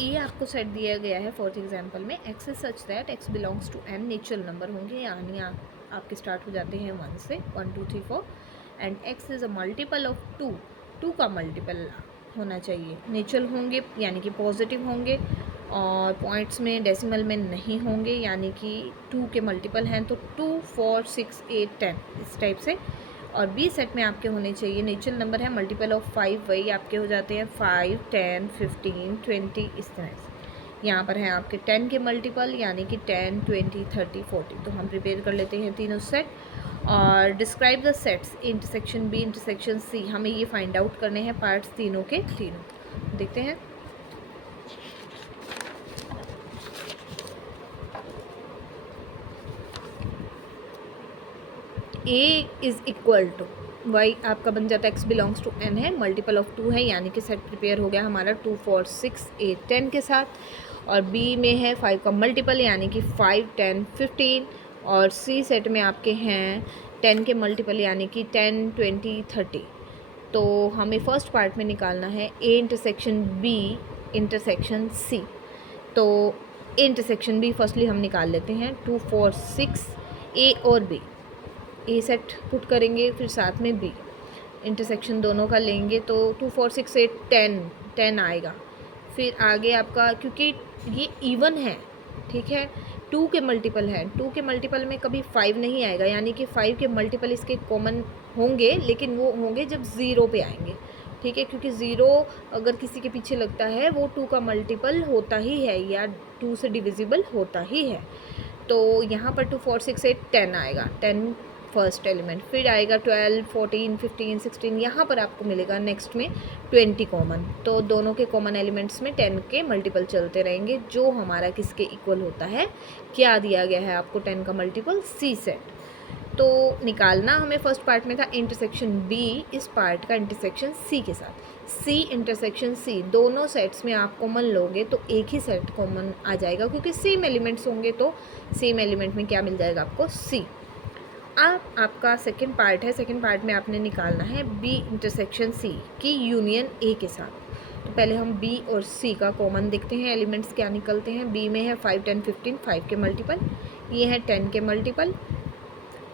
ए आपको सेट दिया गया है फोर्थ एग्जाम्पल में, X is such that X belongs to an natural number होंगे, यानी आपके स्टार्ट हो जाते हैं 1 से 1 2 3 4 and x is a multiple of 2, 2 का मल्टीपल होना चाहिए, नेचुरल होंगे यानी कि पॉजिटिव होंगे और पॉइंट्स में डेसिमल में नहीं होंगे, यानी कि 2 के मल्टीपल हैं तो 2 4 6 8 10 इस टाइप से। और बी सेट में आपके होने चाहिए नेचुरल नंबर है मल्टीपल ऑफ 5, वही आपके हो जाते हैं 5 10 15 20 इस तरह से। यहाँ पर हैं आपके 10 के मल्टीपल यानी कि 10 20 30 40। तो हम प्रिपेयर कर लेते हैं तीनों सेट और describe the sets intersection B intersection C, हमें ये फाइंड आउट करने हैं पार्ट्स तीनों के तीनों। देखते हैं। A is equal to Y आपका बन जाता है एक्स बिलोंग्स टू एन है, मल्टीपल ऑफ 2 है यानी कि सेट प्रिपेयर हो गया हमारा 2 4 6 8 10 के साथ। और बी में है 5 का मल्टीपल यानी कि 5 10 15 और सी सेट में आपके हैं 10 के मल्टीपल यानी कि 10 20 30। तो हमें फर्स्ट पार्ट में निकालना है A intersection B intersection C. तो ए इंटरसेक्शन बी फर्स्टली हम निकाल लेते हैं 2 4 6 ए और बी, ए सेट पुट करेंगे फिर साथ में बी, इंटरसेक्शन दोनों का लेंगे तो 2 4 6 8 10 10 आएगा। फिर आगे आपका क्योंकि ये इवन है, ठीक है, 2 के मल्टीपल है, 2 के मल्टीपल में कभी 5 नहीं आएगा, यानी कि 5 के मल्टीपल इसके कॉमन होंगे लेकिन वो होंगे जब ज़ीरो पे आएंगे, ठीक है, क्योंकि ज़ीरो अगर किसी के पीछे लगता है वो 2 का मल्टीपल होता ही है या 2 से डिविजिबल होता ही है। तो यहाँ पर 2 4 6 8 10 आएगा, 10 फर्स्ट एलिमेंट, फिर आएगा 12 14 15 16, यहाँ पर आपको मिलेगा नेक्स्ट में 20 कॉमन। तो दोनों के कॉमन एलिमेंट्स में 10 के मल्टीपल चलते रहेंगे जो हमारा किसके इक्वल होता है, क्या दिया गया है आपको 10 का मल्टीपल सी सेट। तो निकालना हमें फर्स्ट पार्ट में था इंटरसेक्शन बी, इस पार्ट का इंटरसेक्शन सी के साथ, सी इंटरसेक्शन सी, दोनों सेट्स में आप कॉमन लोगे तो एक ही सेट कॉमन आ जाएगा क्योंकि सेम एलिमेंट्स होंगे, तो सेम एलिमेंट में क्या मिल जाएगा आपको सी। अब आपका सेकंड पार्ट है, सेकंड पार्ट में आपने निकालना है बी इंटरसेक्शन सी की यूनियन ए के साथ। तो पहले हम बी और सी का कॉमन देखते हैं, एलिमेंट्स क्या निकलते हैं। बी में है 5 10 15 5 के मल्टीपल, ये है 10 के मल्टीपल,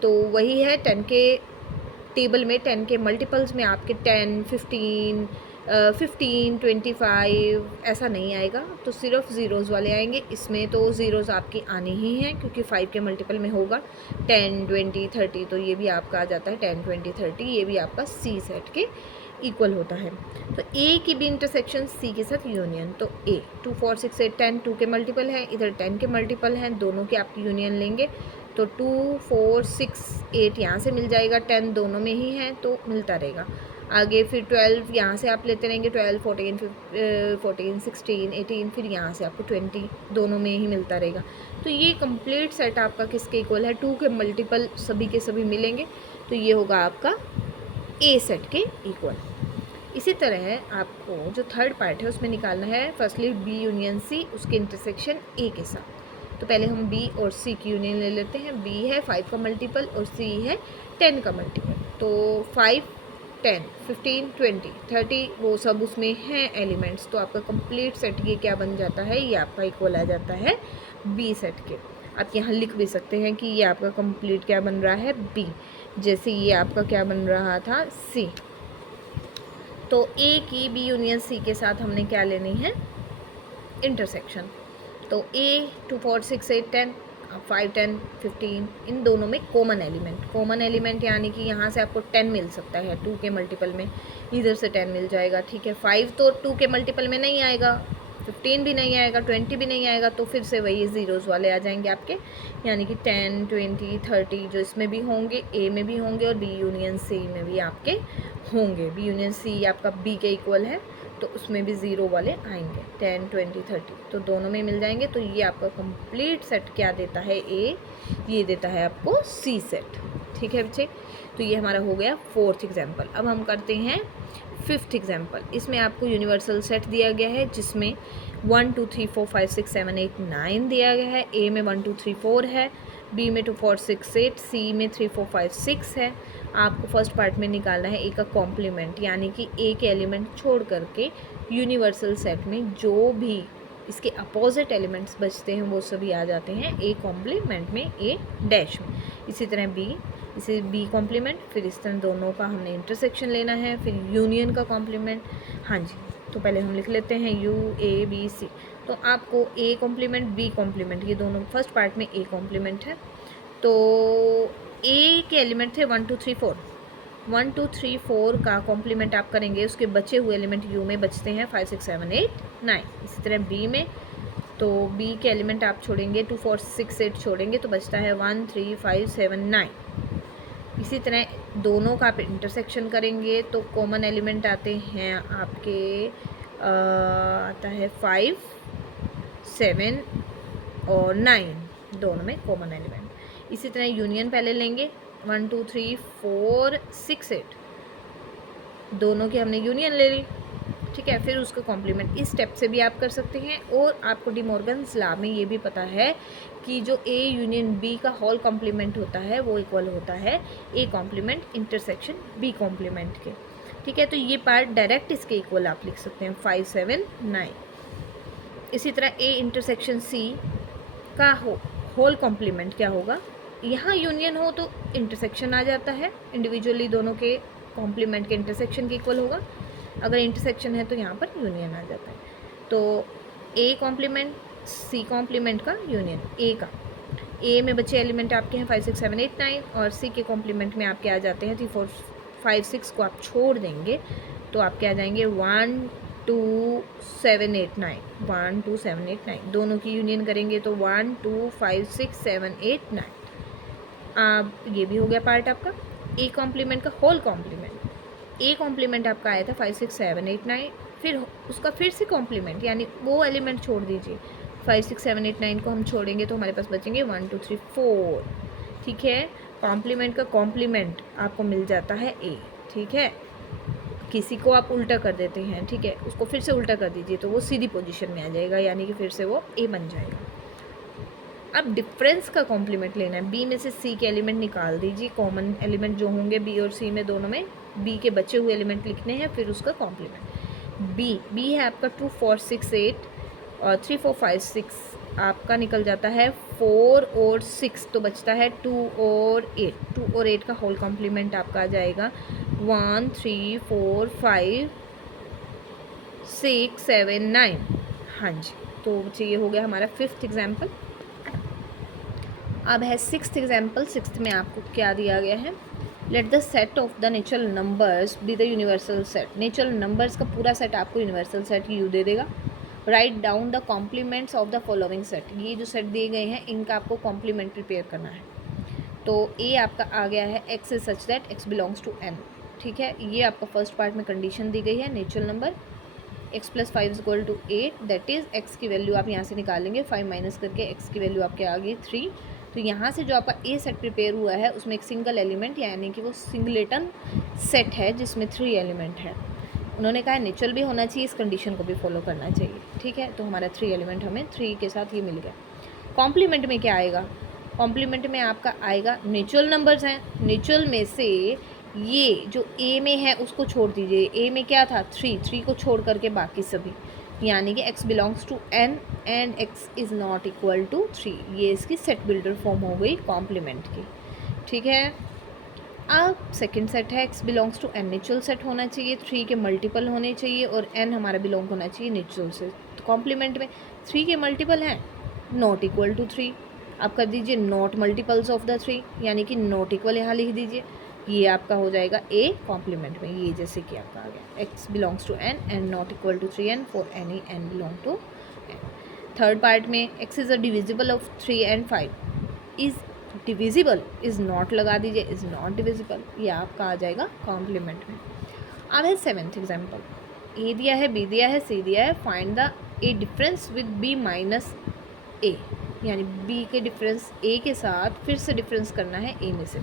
तो वही है 10 के टेबल में 10 के मल्टीपल्स में आपके 10 15 15 25 ऐसा नहीं आएगा, तो सिर्फ ज़ीरोज़ वाले आएंगे। इसमें तो ज़ीरोज़ आपकी आनी ही हैं क्योंकि 5 के मल्टीपल में होगा 10 20 30, तो ये भी आपका आ जाता है 10 20 30, ये भी आपका सी सेट के इक्वल होता है। तो ए की भी इंटरसेक्शन सी के साथ यूनियन, तो ए 2 4 6 8 10 2 के मल्टीपल है, इधर 10 के मल्टीपल हैं, दोनों के आप यूनियन लेंगे तो 2 4 6 8 यहाँ से मिल जाएगा, 10 दोनों में ही है तो मिलता रहेगा। आगे फिर 12 यहाँ से आप लेते रहेंगे, 12 14 14 16 18, फिर यहाँ से आपको 20 दोनों में ही मिलता रहेगा। तो ये कंप्लीट सेट आपका किसके इक्वल है, 2 के मल्टीपल सभी के सभी मिलेंगे, तो ये होगा आपका ए सेट के इक्वल। इसी तरह आपको जो थर्ड पार्ट है उसमें निकालना है फर्स्टली बी यूनियन सी, उसके इंटरसेक्शन ए के साथ। तो पहले हम बी और सी की यूनियन ले लेते हैं। बी है 5 का मल्टीपल और सी है 10 का मल्टीपल, तो 5 10 15 20 30 वो सब उसमें हैं एलिमेंट्स, तो आपका कंप्लीट सेट ये क्या बन जाता है, ये आपका इक्वल आ जाता है बी सेट के। आप यहाँ लिख भी सकते हैं कि ये आपका कंप्लीट क्या बन रहा है, बी, जैसे ये आपका क्या बन रहा था, सी। तो ए की बी यूनियन सी के साथ हमने क्या लेनी है, इंटरसेक्शन। तो ए 2 4 6 8 10 5 10 15 इन दोनों में कॉमन एलिमेंट यानी कि यहाँ से आपको 10 मिल सकता है 2 के मल्टीपल में, इधर से 10 मिल जाएगा, ठीक है। 5 तो 2 के मल्टीपल में नहीं आएगा, 15 भी नहीं आएगा, 20 भी नहीं आएगा, तो फिर से वही ज़ीरोज़ वाले आ जाएंगे आपके, यानी कि 10 20 30 जो इसमें भी होंगे, ए में भी होंगे और बी यूनियन सी में भी आपके होंगे। बी यूनियन सी आपका बी के इक्वल है तो उसमें भी ज़ीरो वाले आएंगे 10 20 30, तो दोनों में मिल जाएंगे। तो ये आपका कंप्लीट सेट क्या देता है, ए, ये देता है आपको सी सेट, ठीक है बच्चे। तो ये हमारा हो गया फोर्थ एग्जाम्पल। अब हम करते हैं फिफ्थ एग्जाम्पल। इसमें आपको यूनिवर्सल सेट दिया गया है जिसमें 1 2 3 4 5 6 7 8 9 दिया गया है। ए में 1 2 3 4 है, बी में 2 4 6 8, सी में 3 4 5 6 है। आपको फर्स्ट पार्ट में निकालना है ए का कॉम्प्लीमेंट, यानी कि ए के एलिमेंट छोड़ करके यूनिवर्सल सेट में जो भी इसके अपोजिट एलिमेंट्स बचते हैं वो सभी आ जाते हैं ए कॉम्प्लीमेंट में, ए डैश में। इसी तरह बी, इसे बी कॉम्प्लीमेंट, फिर इस तरह दोनों का हमने इंटरसेक्शन लेना है, फिर यूनियन का कॉम्प्लीमेंट। हाँ जी, तो पहले हम लिख लेते हैं यू ए बी सी। तो आपको ए कॉम्प्लीमेंट बी कॉम्प्लीमेंट ये दोनों फर्स्ट पार्ट में ए कॉम्प्लीमेंट है। तो ए के एलिमेंट थे 1 2 3 4, 1 2 3 4 का कॉम्प्लीमेंट आप करेंगे, उसके बचे हुए एलिमेंट यू में बचते हैं 5 6 7 8 9। इसी तरह बी में, तो बी के एलिमेंट आप छोड़ेंगे 2 4 6 8 छोड़ेंगे तो बचता है 1 3 5 7 9। इसी तरह दोनों का आप इंटरसेक्शन करेंगे तो कॉमन एलिमेंट आते हैं आपके आता है 5 7 और 9, दोनों में कॉमन एलिमेंट। इसी तरह यूनियन पहले लेंगे 1 2 3 4 6 8, दोनों की हमने यूनियन ले ली, ठीक है। फिर उसका कॉम्प्लीमेंट इस स्टेप से भी आप कर सकते हैं। और आपको डी मॉर्गन्स लॉ में ये भी पता है कि जो ए यूनियन बी का होल कॉम्प्लीमेंट होता है वो इक्वल होता है A complement intersection B complement के, ठीक है। तो ये पार्ट डायरेक्ट इसके इक्वल आप लिख सकते हैं 5 7 9। इसी तरह ए इंटरसेक्शन सी का होल कॉम्प्लीमेंट क्या होगा, यहाँ यूनियन हो तो इंटरसेक्शन आ जाता है, इंडिविजुअली दोनों के कॉम्प्लीमेंट के इंटरसेक्शन के इक्वल होगा। अगर इंटरसेक्शन है तो यहाँ पर यूनियन आ जाता है। तो ए कॉम्प्लीमेंट सी कॉम्प्लीमेंट का यूनियन ए का, ए में बचे एलिमेंट आपके हैं 5 6 7 8 9 और सी के कॉम्प्लीमेंट में आपके आ जाते हैं 3 4 5 6 को आप छोड़ देंगे तो आपके आ जाएंगे 1 2 7 8 9, 1 2 7 8 9। दोनों की यूनियन करेंगे तो 1 2 5 6 7 8 9। अब ये भी हो गया पार्ट आपका ए कॉम्प्लीमेंट का होल कॉम्प्लीमेंट। ए कॉम्प्लीमेंट आपका आया था 5 6 7 8 9, फिर उसका फिर से कॉम्प्लीमेंट यानी वो एलिमेंट छोड़ दीजिए, 5 6 7 8 9 को हम छोड़ेंगे तो हमारे पास बचेंगे 1 2 3 4, ठीक है। कॉम्प्लीमेंट का कॉम्प्लीमेंट आपको मिल जाता है ए, ठीक है। किसी को आप उल्टा कर देते हैं, ठीक है, उसको फिर से उल्टा कर दीजिए तो वो सीधी पोजीशन में आ जाएगा, यानी कि फिर से वो ए बन जाएगा। अब डिफरेंस का कॉम्प्लीमेंट लेना है, बी में से सी के एलिमेंट निकाल दीजिए, कॉमन एलिमेंट जो होंगे बी और सी में दोनों में बी के बचे हुए एलिमेंट लिखने हैं, फिर उसका कॉम्प्लीमेंट। बी है आपका 2 4 6 8 और 3 4 5 6 आपका निकल जाता है 4 और 6, तो बचता है 2 और 8। 2 और 8 का होल कॉम्प्लीमेंट आपका आ जाएगा 1 3 4 5 6 7 9। हाँ जी, तो ये हो गया हमारा 5th एग्जाम्पल। अब है 6th एग्जाम्पल। 6th में आपको क्या दिया गया है, let the set of the natural numbers be the universal set. Natural numbers का पूरा सेट आपको यूनिवर्सल सेट यू दे देगा। Write down the complements of the following set, ये जो सेट दिए गए हैं इनका आपको कॉम्प्लीमेंट प्रिपेयर करना है। तो ए आपका आ गया है X is such that X belongs to N, ठीक है। ये आपका फर्स्ट पार्ट में कंडीशन दी गई है, natural number x + 5 = 8, that is x की वैल्यू आप यहाँ से निकालेंगे, 5 माइनस करके x की वैल्यू आपके आ गई 3। तो यहाँ से जो आपका ए सेट प्रिपेयर हुआ है उसमें एक सिंगल एलिमेंट यानी कि वो सिंगलेटन सेट है जिसमें 3 एलिमेंट है। उन्होंने कहा नेचुरल भी होना चाहिए, इस कंडीशन को भी फॉलो करना चाहिए, ठीक है। तो हमारा 3 एलिमेंट हमें 3 के साथ ये मिल गया। कॉम्प्लीमेंट में क्या आएगा, कॉम्प्लीमेंट में आपका आएगा नेचुरल नंबर्स हैं, नेचुरल में से ये जो ए में है उसको छोड़ दीजिए, ए में क्या था 3 को छोड़ करके बाकी सभी, यानी कि x belongs to n and x is not equal to 3। ये इसकी सेट बिल्डर फॉर्म हो गई कॉम्प्लीमेंट की, ठीक है। अब सेकंड सेट है x belongs to n, natural set होना चाहिए, 3 के मल्टीपल होने चाहिए और n हमारा बिलोंग होना चाहिए नेचुरल से। तो कॉम्प्लीमेंट में 3 के मल्टीपल हैं, नॉट इक्वल टू 3, आप कर दीजिए नॉट मल्टीपल्स ऑफ द 3, यानी कि नॉट इक्वल यहाँ लिख दीजिए। ये आपका हो जाएगा ए कॉम्प्लीमेंट में, ये जैसे कि आपका आ गया x belongs to n and not equal to 3n for any n belong to n। Third part में x is a divisible of 3 and 5, is divisible, is not लगा दीजिए, इज़ नॉट डिविजिबल, ये आपका आ जाएगा कॉम्प्लीमेंट में। अब है 7th example, ए दिया है, बी दिया है, सी दिया है, find the a difference with b minus A, यानी b के डिफरेंस a के साथ फिर से डिफरेंस करना है a में से।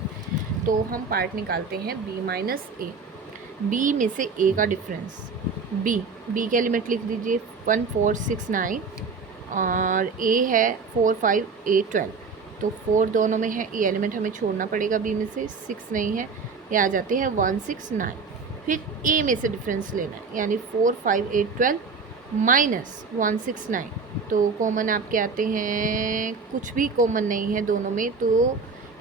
तो हम पार्ट निकालते हैं b माइनस ए, b में से a का डिफरेंस, b के एलिमेंट लिख दीजिए 1 4 6 9 और a है 4 5 8 12, तो 4 दोनों में है, ये एलिमेंट हमें छोड़ना पड़ेगा b में से, 6 नहीं है, ये आ जाते हैं 1 6 9। फिर a में से डिफरेंस लेना है, यानी 4 5 8 12 -169, तो कॉमन आपके आते हैं, कुछ भी कॉमन नहीं है दोनों में, तो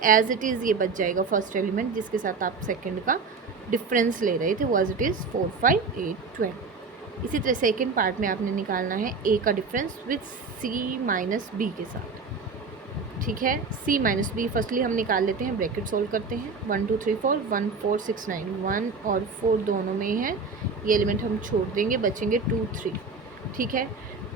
एज इट इज़ ये बच जाएगा फर्स्ट एलिमेंट जिसके साथ आप सेकंड का डिफरेंस ले रहे थे, वो एज इट इज़ 4, 5, 8, 12। इसी तरह सेकंड पार्ट में आपने निकालना है ए का difference with C minus B के साथ। ठीक है, सी माइनस बी फर्स्टली हम निकाल लेते हैं, ब्रैकेट सोल्व करते हैं। 1 2 3 4, 1 4 6 9, 1 और 4 दोनों में है, ये एलिमेंट हम छोड़ देंगे, बचेंगे 2 3। ठीक है,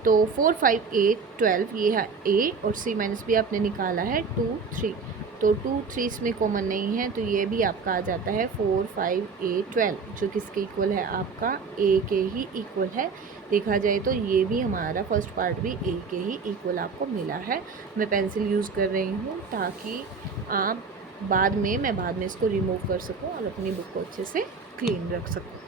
तो 4 5 8 12 ये है ए, और सी माइनस बी आपने निकाला है 2 3, तो 2 3 इसमें कॉमन नहीं है, तो ये भी आपका आ जाता है 4 5 8 12, जो किसके इक्वल है, आपका ए के ही इक्वल है। देखा जाए तो ये भी हमारा फर्स्ट पार्ट भी ए के ही इक्वल आपको मिला है। मैं पेंसिल यूज़ कर रही हूँ ताकि आप मैं बाद में इसको रिमूव कर सकूँ और अपनी बुक को अच्छे से क्लीन रख सकूँ।